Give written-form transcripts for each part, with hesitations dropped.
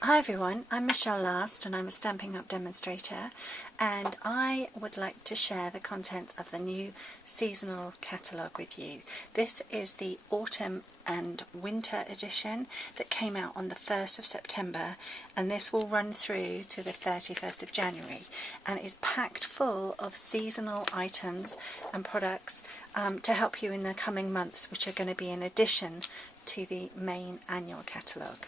Hi everyone, I'm Michelle Last and I'm a Stampin' Up demonstrator, and I would like to share the contents of the new seasonal catalogue with you. This is the autumn and winter edition that came out on the 1st of September, and this will run through to the 31st of January, and is packed full of seasonal items and products to help you in the coming months, which are going to be in addition to the main annual catalogue.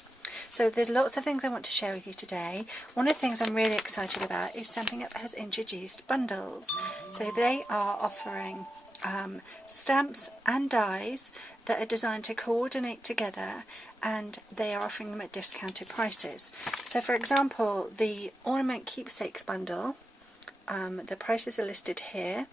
So there's lots of things I want to share with you today. One of the things I'm really excited about is Stampin' Up has introduced bundles. So they are offering stamps and dies that are designed to coordinate together, and they are offering them at discounted prices. So for example, the Ornament Keepsakes bundle, the prices are listed here.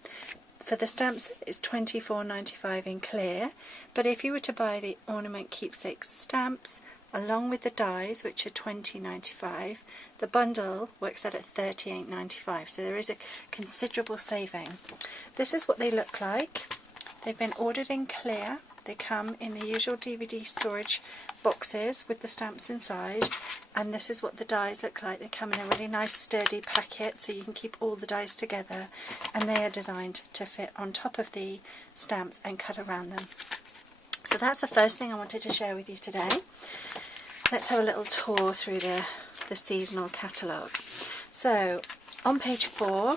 For the stamps it's $24.95 in clear, but if you were to buy the Ornament Keepsakes stamps along with the dies, which are $20.95, the bundle works out at $38.95, so there is a considerable saving. This is what they look like. They've been ordered in clear. They come in the usual DVD storage boxes with the stamps inside, and this is what the dies look like. They come in a really nice sturdy packet so you can keep all the dies together, and they are designed to fit on top of the stamps and cut around them. So that's the first thing I wanted to share with you today. Let's have a little tour through the seasonal catalogue. So on page 4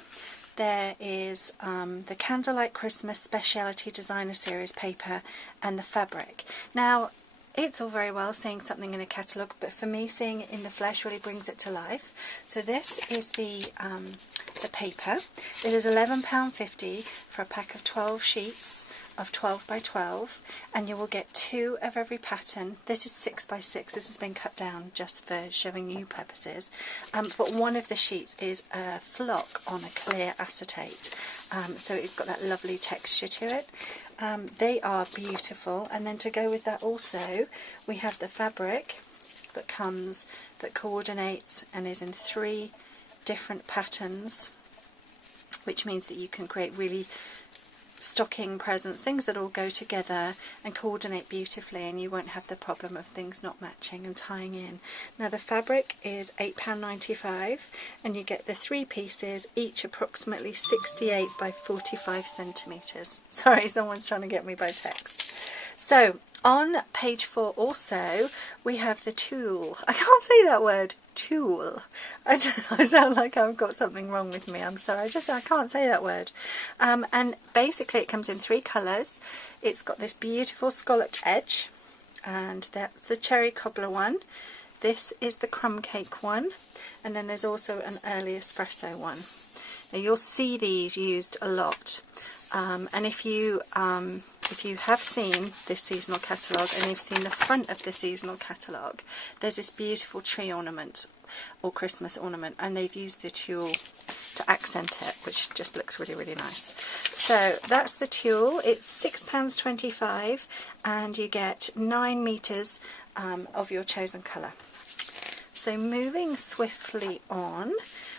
there is the Candlelight Christmas Speciality Designer Series paper and the fabric. Now it's all very well seeing something in a catalogue, but for me seeing it in the flesh really brings it to life. So this is the paper. It is £11.50 for a pack of 12 sheets of 12 by 12, and you will get 2 of every pattern. This is 6 by 6. This has been cut down just for showing you purposes, but one of the sheets is a flock on a clear acetate, so it's got that lovely texture to it. They are beautiful, and then to go with that also we have the fabric that comes, that coordinates and is in 3 different patterns, which means that you can create really stocking presents, things that all go together and coordinate beautifully, and you won't have the problem of things not matching and tying in. Now the fabric is £8.95, and you get the 3 pieces, each approximately 68 by 45 centimetres. Sorry, someone's trying to get me by text. So on page 4 also we have the tulle. I can't say that word, tulle. I sound like I've got something wrong with me. I'm sorry, I can't say that word. And basically it comes in 3 colours. It's got this beautiful scalloped edge, and that's the cherry cobbler one. This is the crumb cake one, and then there's also an early espresso one. Now you'll see these used a lot, and if you have seen this seasonal catalogue and you've seen the front of the seasonal catalogue, there's this beautiful tree ornament or Christmas ornament, and they've used the tulle to accent it, which just looks really, really nice. So that's the tulle. It's £6.25, and you get 9 metres of your chosen colour. So moving swiftly on,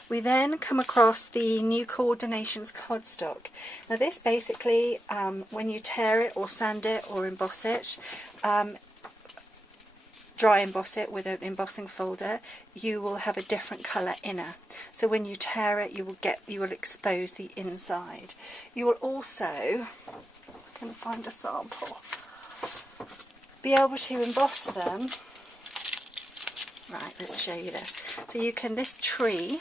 we then come across the new Coordinations cardstock. Now this basically, when you tear it or sand it or emboss it, dry emboss it with an embossing folder, you will have a different colour inner. So when you tear it, you will expose the inside. You will also, I can find a sample, be able to emboss them. Right, let's show you this. So you can, this tree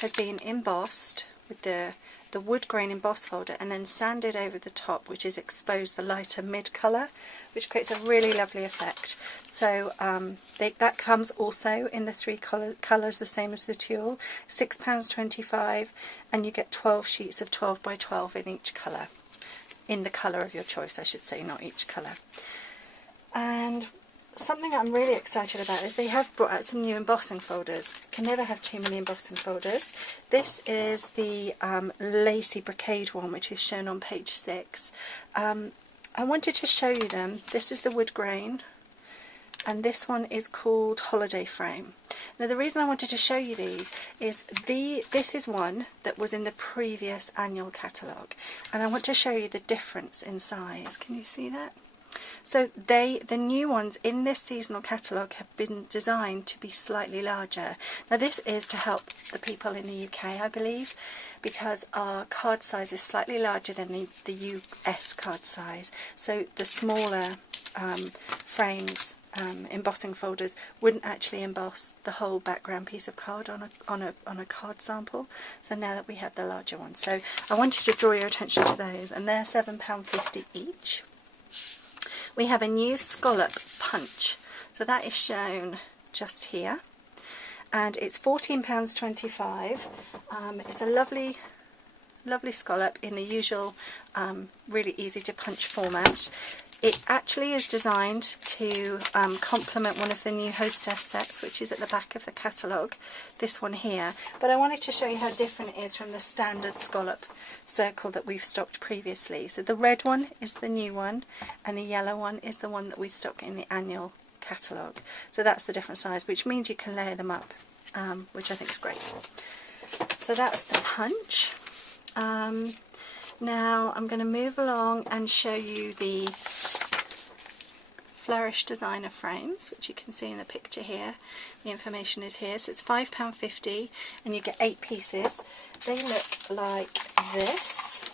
has been embossed with the wood grain emboss folder and then sanded over the top, which is exposed the lighter mid colour, which creates a really lovely effect. So that comes also in the 3 colours, the same as the tulle, £6.25, and you get 12 sheets of 12 by 12 in each colour, in the colour of your choice I should say, not each colour. And something I'm really excited about is they have brought out some new embossing folders. Can never have too many embossing folders. This is the lacy brocade one, which is shown on page 6. I wanted to show you them. This is the wood grain, and this one is called Holiday Frame. Now the reason I wanted to show you these is this is one that was in the previous annual catalogue, and I want to show you the difference in size. Can you see that? So the new ones in this seasonal catalogue have been designed to be slightly larger. Now this is to help the people in the UK, I believe, because our card size is slightly larger than the US card size. So the smaller frames, embossing folders, wouldn't actually emboss the whole background piece of card on a card sample. So now that we have the larger ones, so I wanted to draw your attention to those, and they're £7.50 each. We have a new Scallop Punch, so that is shown just here, and it's £14.25. It's a lovely scallop in the usual really easy to punch format. It actually is designed to complement one of the new Hostess sets, which is at the back of the catalogue, this one here. But I wanted to show you how different it is from the standard scallop circle that we've stocked previously. So the red one is the new one, and the yellow one is the one that we stock in the annual catalogue. So that's the different size, which means you can layer them up, which I think is great. So that's the punch. Now I'm going to move along and show you the Flourish designer frames, which you can see in the picture here. The information is here. So it's £5.50 and you get 8 pieces. They look like this.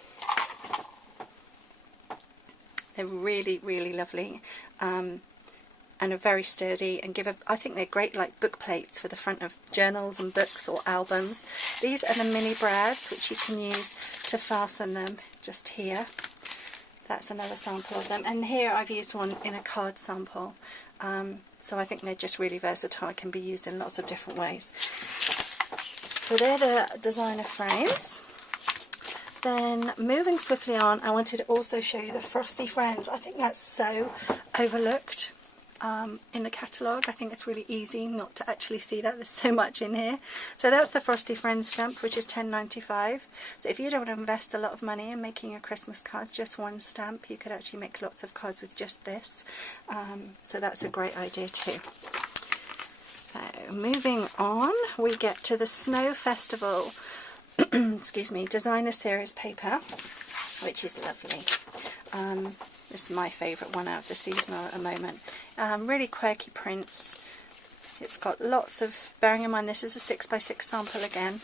They're really, really lovely. And are very sturdy, and I think they're great like book plates for the front of journals and books or albums. These are the mini brads, which you can use to fasten them just here. That's another sample of them, and here I've used one in a card sample. So I think they're just really versatile, can be used in lots of different ways. So they're the designer frames. Then moving swiftly on, I wanted to also show you the Frosty Friends. I think that's so overlooked in the catalogue. I think it's really easy not to actually see that. There's so much in here. So that's the Frosty Friends stamp, which is £10.95. So if you don't want to invest a lot of money in making a Christmas card, just one stamp, you could actually make lots of cards with just this. So that's a great idea too. So moving on, we get to the Snow Festival excuse me, designer series paper, which is lovely. This is my favourite one out of the seasonal at the moment. Really quirky prints. It's got lots of, bearing in mind this is a 6x6 sample again,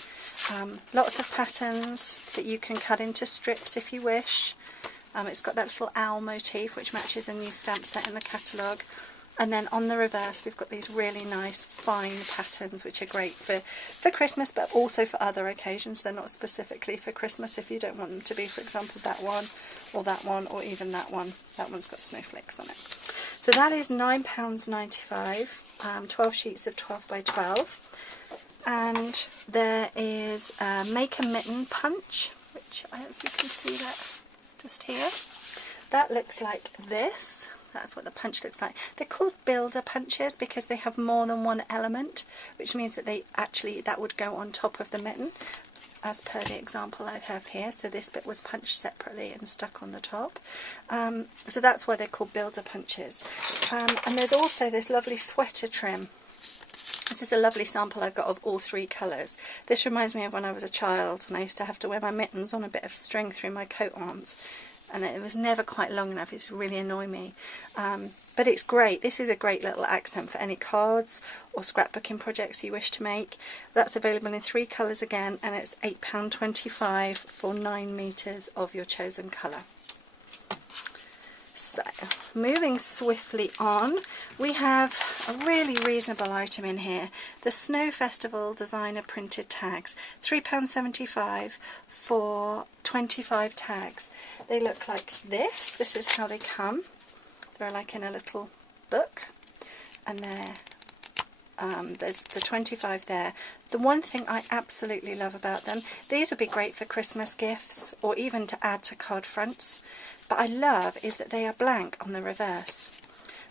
lots of patterns that you can cut into strips if you wish. It's got that little owl motif which matches a new stamp set in the catalogue. And then on the reverse we've got these really nice fine patterns which are great for Christmas, but also for other occasions. They're not specifically for Christmas if you don't want them to be, for example, that one, or even that one. That one's got snowflakes on it. So that is £9.95, 12 sheets of 12x12. And there is a Make a Mitten punch, which I hope you can see that just here. That looks like this. That's what the punch looks like. They're called builder punches because they have more than one element, which means that that would go on top of the mitten, as per the example I have here. So this bit was punched separately and stuck on the top. So that's why they're called builder punches. And there's also this lovely sweater trim. This is a lovely sample I've got of all 3 colours. This reminds me of when I was a child and I used to have to wear my mittens on a bit of string through my coat arms. And it was never quite long enough. It's really annoying me. But it's great. This is a great little accent for any cards or scrapbooking projects you wish to make. That's available in 3 colours again, and it's £8.25 for 9 metres of your chosen colour. So, moving swiftly on, we have a really reasonable item in here. The Snow Festival designer printed tags, £3.75 for 25 tags. They look like this. This is how they come. They're like in a little book, and there's the 25 there. The one thing I absolutely love about them, these would be great for Christmas gifts or even to add to card fronts, but I love is that they are blank on the reverse.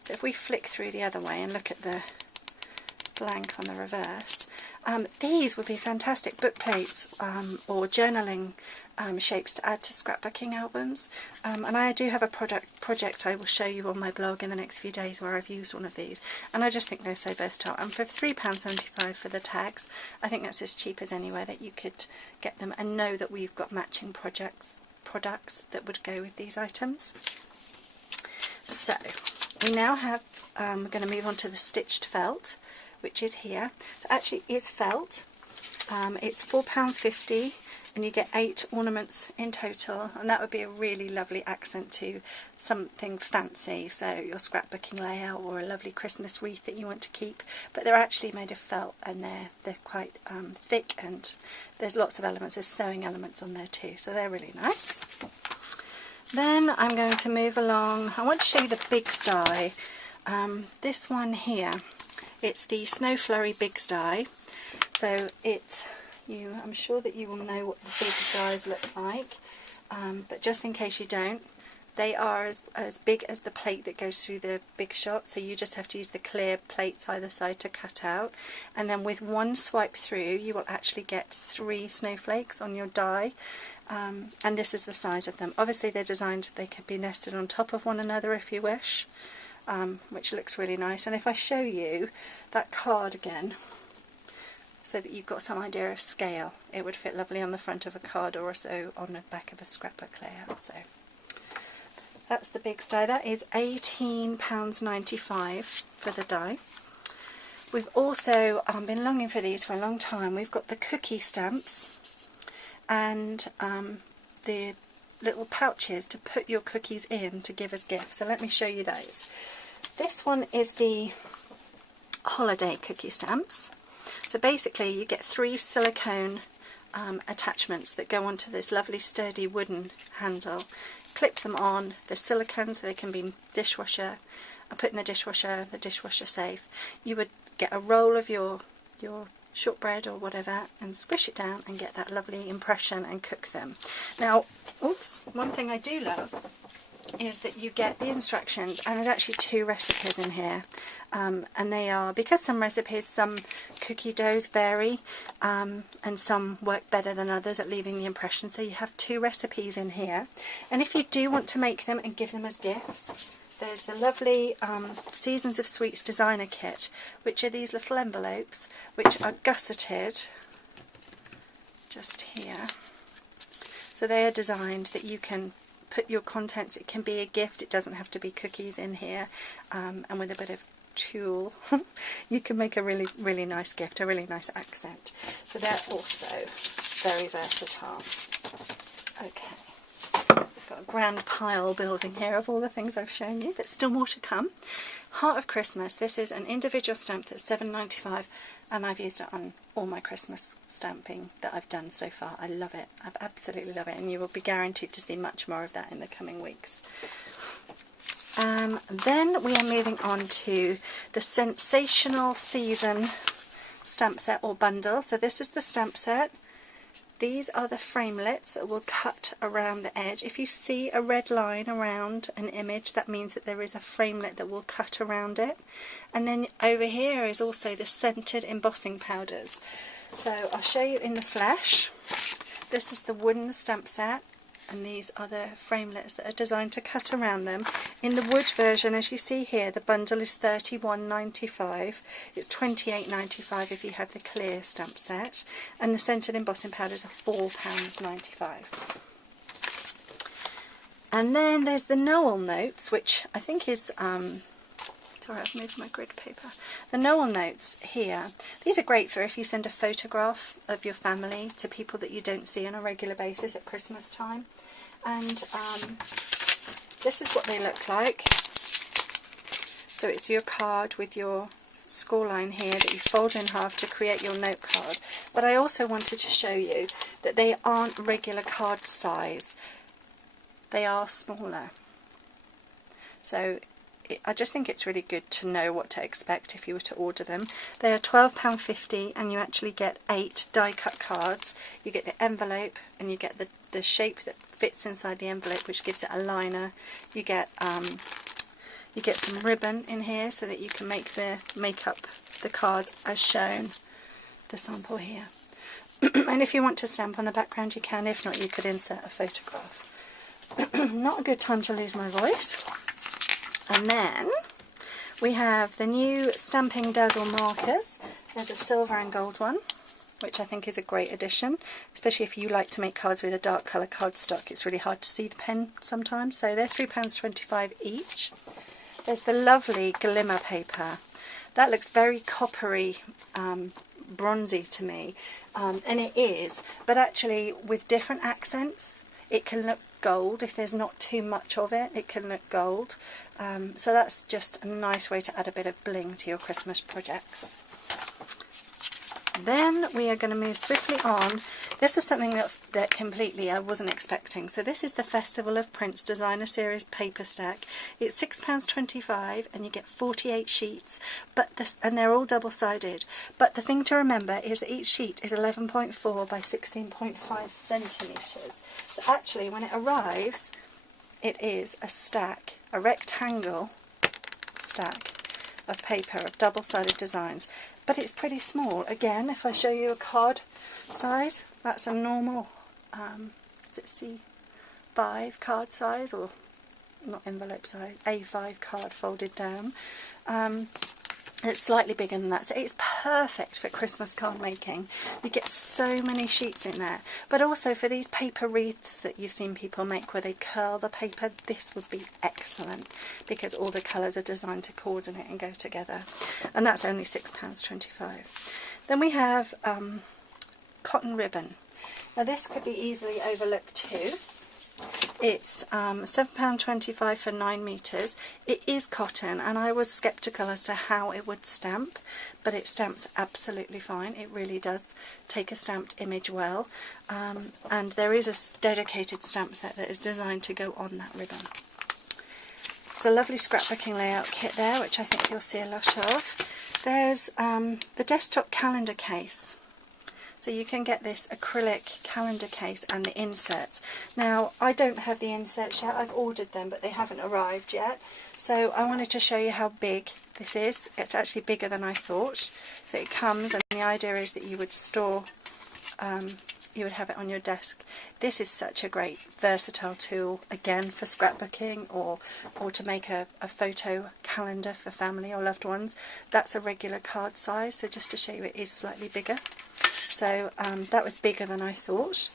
So if we flick through the other way and look at the blank on the reverse, these would be fantastic book plates or journaling shapes to add to scrapbooking albums. And I do have a project I will show you on my blog in the next few days where I've used one of these, and I just think they're so versatile. And for £3.75 for the tags, I think that's as cheap as anywhere that you could get them, and know that we've got matching products that would go with these items. So we now have, we're going to move on to the stitched felt, which is here. It actually is felt. It's £4.50 and you get 8 ornaments in total, and that would be a really lovely accent to something fancy, so your scrapbooking layout or a lovely Christmas wreath that you want to keep. But they're actually made of felt, and they're quite thick, and there's lots of elements. There's sewing elements on there too, so they're really nice. Then I'm going to move along. I want to show you the Bigs die. This one here, it's the Snow Flurry Bigs die. So I'm sure that you will know what the Bigs dies look like, but just in case you don't, they are as big as the plate that goes through the big shot, so you just have to use the clear plates either side to cut out, and then with one swipe through you will actually get 3 snowflakes on your die, and this is the size of them. Obviously they're designed, they can be nested on top of one another if you wish, which looks really nice. And if I show you that card again, so that you've got some idea of scale, it would fit lovely on the front of a card or so on the back of a scrapbook layout. So that's the Bigs die. That is £18.95 for the die. We've also been longing for these for a long time. We've got the cookie stamps and the little pouches to put your cookies in to give as gifts. So let me show you those. This one is the holiday cookie stamps. So basically you get 3 silicone attachments that go onto this lovely sturdy wooden handle. Clip them on, the silicone so they can be dishwasher, put in the dishwasher safe. You would get a roll of your shortbread or whatever and squish it down and get that lovely impression and cook them. Now, one thing I do love is that you get the instructions, and there's actually 2 recipes in here, and they are, because some cookie doughs vary, and some work better than others at leaving the impression, so you have 2 recipes in here. And if you do want to make them and give them as gifts, there's the lovely Seasons of Sweets designer kit, which are these little envelopes which are gusseted just here. So they are designed that you can put your contents, it can be a gift, it doesn't have to be cookies in here, and with a bit of tulle you can make a really, really nice gift, a really nice accent. So they're also very versatile. Okay, we've got a grand pile building here of all the things I've shown you, but still more to come. Heart of Christmas, this is an individual stamp that's £7.95, and I've used it on all my Christmas stamping that I've done so far. I love it, I absolutely love it, and you will be guaranteed to see much more of that in the coming weeks. Then we are moving on to the Sensational Season stamp set or bundle. So this is the stamp set. These are the framelits that will cut around the edge. If you see a red line around an image, that means that there is a framelit that will cut around it. And then over here is also the scented embossing powders. So I'll show you in the flesh. This is the wooden stamp set, and these are the framelits that are designed to cut around them. In the wood version, as you see here, the bundle is £31.95. It's £28.95 if you have the clear stamp set, and the scented embossing powders are £4.95. And then there's the Noel Notes, which I think is sorry, I've moved my grid paper. The Noel Notes here, these are great for if you send a photograph of your family to people that you don't see on a regular basis at Christmas time. And this is what they look like. So it's your card with your scoreline here that you fold in half to create your note card. But I also wanted to show you that they aren't regular card size. They are smaller. So I just think it's really good to know what to expect if you were to order them. They are £12.50, and you actually get 8 die cut cards. You get the envelope, and you get the shape that fits inside the envelope, which gives it a liner. You get some ribbon in here so that you can make up the cards as shown, the sample here. And if you want to stamp on the background you can, if not you could insert a photograph. Not a good time to lose my voice. And then we have the new Stampin' Dazzle Markers. There's a silver and gold one. which I think is a great addition, especially if you like to make cards with a dark colour cardstock. It's really hard to see the pen sometimes, so they're £3.25 each. There's the lovely Glimmer paper. That looks very coppery, bronzy to me, and it is, but actually with different accents it can look gold. If there's not too much of it, it can look gold, so that's just a nice way to add a bit of bling to your Christmas projects. Then we are going to move swiftly on. This was something that completely I wasn't expecting. So this is the Festival of Prints Designer Series paper stack. It's £6.25 and you get 48 sheets, and they're all double-sided. But the thing to remember is that each sheet is 11.4 by 16.5 centimetres. So actually when it arrives, it is a stack, a rectangle stack of paper of double-sided designs. But it's pretty small. Again, if I show you a card size, that's a normal, is it C5 card size, or not envelope size, A5 card folded down. It's slightly bigger than that, so it's perfect for Christmas card making. You get so many sheets in there, but also for these paper wreaths that you've seen people make where they curl the paper, this would be excellent because all the colours are designed to coordinate and go together, and that's only £6.25. Then we have cotton ribbon. Now this could be easily overlooked too. It's £7.25 for 9 metres. It is cotton, and I was sceptical as to how it would stamp, but it stamps absolutely fine. It really does take a stamped image well, and there is a dedicated stamp set that is designed to go on that ribbon. There's a lovely scrapbooking layout kit there, which I think you'll see a lot of. There's the desktop calendar case. So you can get this acrylic calendar case and the inserts. Now, I don't have the inserts yet. I've ordered them, but they haven't arrived yet. So I wanted to show you how big this is. It's actually bigger than I thought. So it comes, and the idea is that you would store, you would have it on your desk. This is such a great versatile tool, again, for scrapbooking or to make a photo calendar for family or loved ones. That's a regular card size, so just to show you it is slightly bigger. So that was bigger than I thought.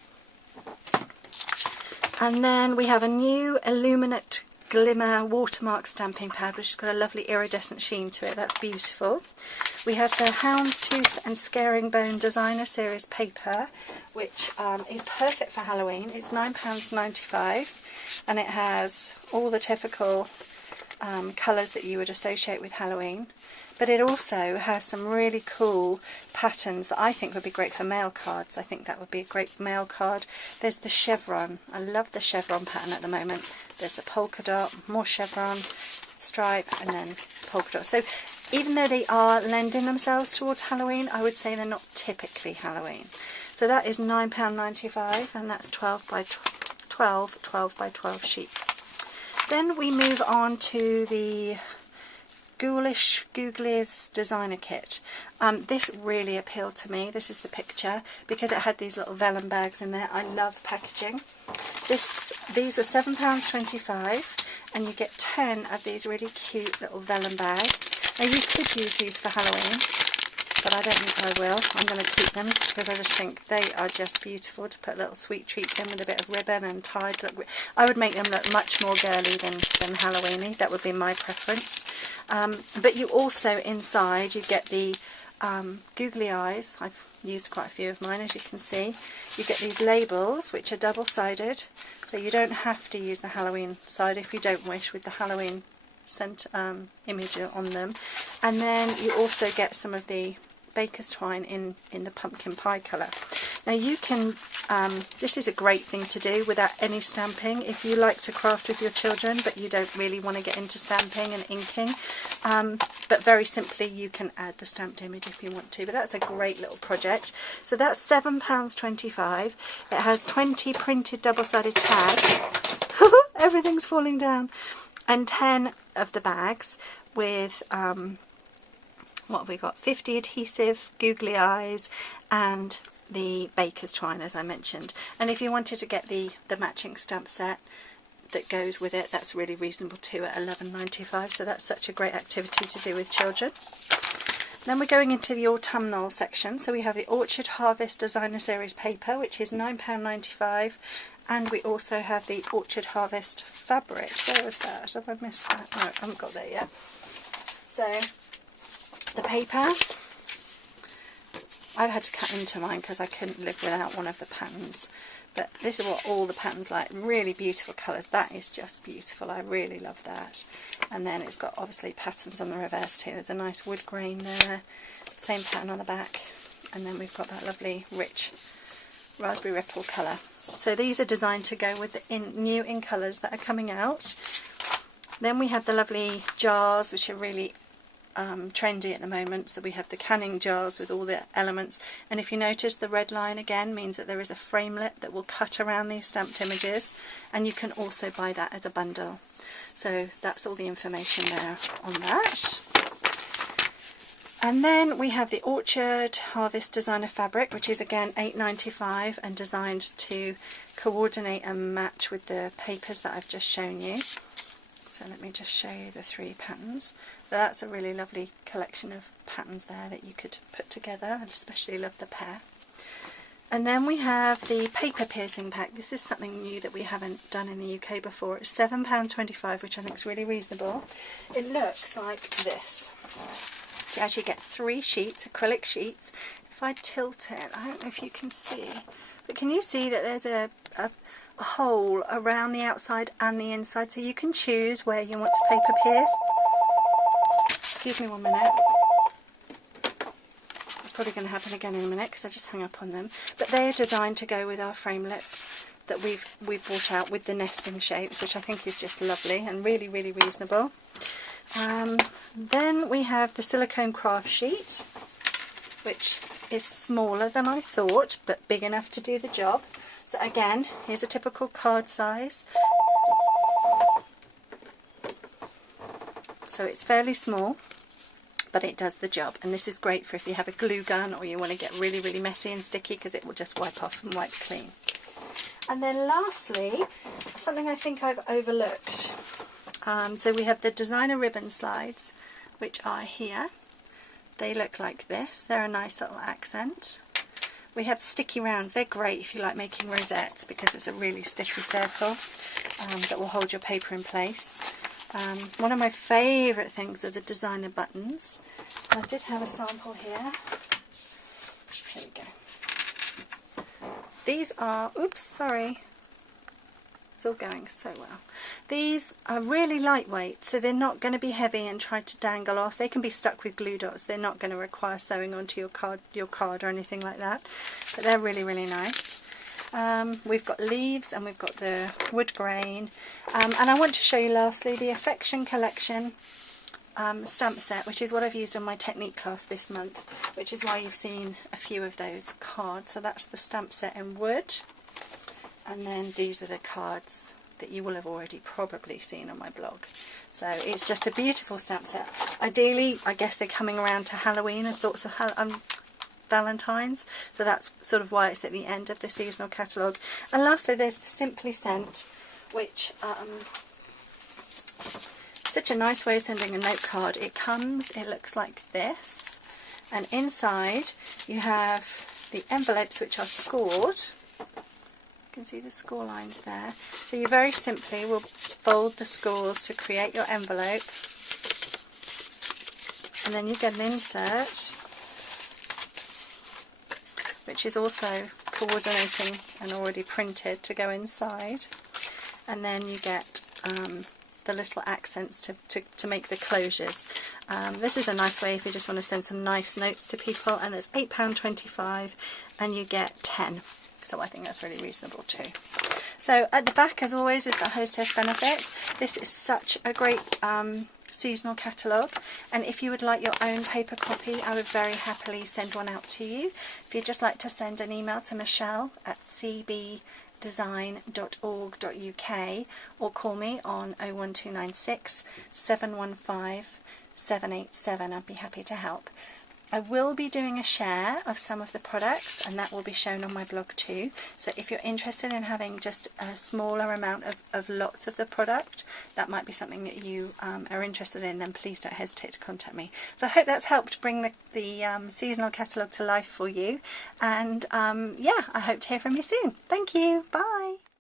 And then we have a new Illuminate Glimmer Watermark stamping pad, which has got a lovely iridescent sheen to it. That's beautiful. We have the Houndstooth and Scaring Bone Designer Series paper, which is perfect for Halloween. It's £9.95, and it has all the typical colours that you would associate with Halloween. But it also has some really cool patterns that I think would be great for mail cards. I think that would be a great mail card. There's the chevron. I love the chevron pattern at the moment. There's the polka dot, more chevron, stripe, and then polka dot. So even though they are lending themselves towards Halloween, I would say they're not typically Halloween. So that is £9.95, and that's 12 by 12 sheets. Then we move on to the Ghoulish Googlies designer kit. This really appealed to me. This is the picture because it had these little vellum bags in there. I love packaging. These were £7.25, and you get 10 of these really cute little vellum bags. Now you could use these for Halloween, but I don't think I will. I'm going to keep them because I just think they are just beautiful to put little sweet treats in with a bit of ribbon and tied. I would make them look much more girly than Halloweeny. That would be my preference. But you also, inside, you get the googly eyes. I've used quite a few of mine, as you can see. You get these labels, which are double-sided, so you don't have to use the Halloween side if you don't wish, with the Halloween image on them. And then you also get some of the baker's twine in the pumpkin pie colour. Now you can, this is a great thing to do without any stamping if you like to craft with your children but you don't really want to get into stamping and inking, but very simply you can add the stamped image if you want to, but that's a great little project. So that's £7.25. It has 20 printed double-sided tags. Everything's falling down. And 10 of the bags with what have we got? 50 adhesive googly eyes and the baker's twine, as I mentioned. And if you wanted to get the matching stamp set that goes with it, that's really reasonable too at £11.95. So that's such a great activity to do with children. Then we're going into the autumnal section, so we have the Orchard Harvest Designer Series paper, which is £9.95, and we also have the Orchard Harvest fabric. Where was that? Have I missed that? No, I haven't got there yet. So the paper, I've had to cut into mine because I couldn't live without one of the patterns. But this is what all the patterns like, really beautiful colours. That is just beautiful, I really love that. And then it's got obviously patterns on the reverse too. There's a nice wood grain there, same pattern on the back, and then we've got that lovely rich raspberry ripple colour. So these are designed to go with the new in colours that are coming out. Then we have the lovely jars, which are really trendy at the moment. So we have the canning jars with all the elements, and if you notice the red line again means that there is a framelit that will cut around these stamped images, and you can also buy that as a bundle. So that's all the information there on that. And then we have the Orchard Harvest Designer fabric, which is again £8.95 and designed to coordinate and match with the papers that I've just shown you. So let me just show you the 3 patterns. So that's a really lovely collection of patterns there that you could put together. I especially love the pair. And then we have the paper piercing pack. This is something new that we haven't done in the UK before. It's £7.25, which I think is really reasonable. It looks like this. So you actually get 3 sheets, acrylic sheets. If I tilt it, I don't know if you can see, but can you see that there's a hole around the outside and the inside, so you can choose where you want to paper pierce. Excuse me 1 minute. It's probably going to happen again in a minute because I just hung up on them. But they are designed to go with our framelits that we've brought out with the nesting shapes, which I think is just lovely and really, really reasonable. Then we have the silicone craft sheet, which is smaller than I thought, but big enough to do the job. So again, here's a typical card size. So it's fairly small, but it does the job. And this is great for if you have a glue gun or you want to get really, really messy and sticky, because it will just wipe off and wipe clean. And then lastly, something I think I've overlooked. So we have the designer ribbon slides, which are here. They look like this. They're a nice little accent. We have sticky rounds. They're great if you like making rosettes, because it's a really sticky circle that will hold your paper in place. One of my favourite things are the designer buttons. And I did have a sample here. Here we go. These are, oops, sorry. It's all going so well. These are really lightweight, so they're not going to be heavy and try to dangle off. They can be stuck with glue dots. They're not going to require sewing onto your card or anything like that. But they're really, really nice. We've got leaves and we've got the wood grain. And I want to show you lastly the Affection Collection stamp set, which is what I've used on my technique class this month, which is why you've seen a few of those cards. So that's the stamp set in wood. And then these are the cards that you will have already probably seen on my blog. So it's just a beautiful stamp set. Ideally, I guess they're coming around to Halloween and thoughts of Valentine's, so that's sort of why it's at the end of the seasonal catalogue. And lastly, there's the Simply Sent, which such a nice way of sending a note card. It looks like this, and inside you have the envelopes, which are scored. You can see the score lines there. So you very simply will fold the scores to create your envelope, and then you get an insert, which is also coordinating and already printed to go inside, and then you get the little accents to make the closures. This is a nice way if you just want to send some nice notes to people, and it's £8.25 and you get 10. So I think that's really reasonable too. So at the back, as always, is the hostess benefits. This is such a great seasonal catalogue, and if you would like your own paper copy, I would very happily send one out to you. If you'd just like to send an email to Michelle at cbdesign.org.uk or call me on 01296 715 787, I'd be happy to help. I will be doing a share of some of the products, and that will be shown on my blog too. So if you're interested in having just a smaller amount of lots of the product, that might be something that you are interested in, then please don't hesitate to contact me. So I hope that's helped bring the seasonal catalogue to life for you, and yeah, I hope to hear from you soon. Thank you, bye!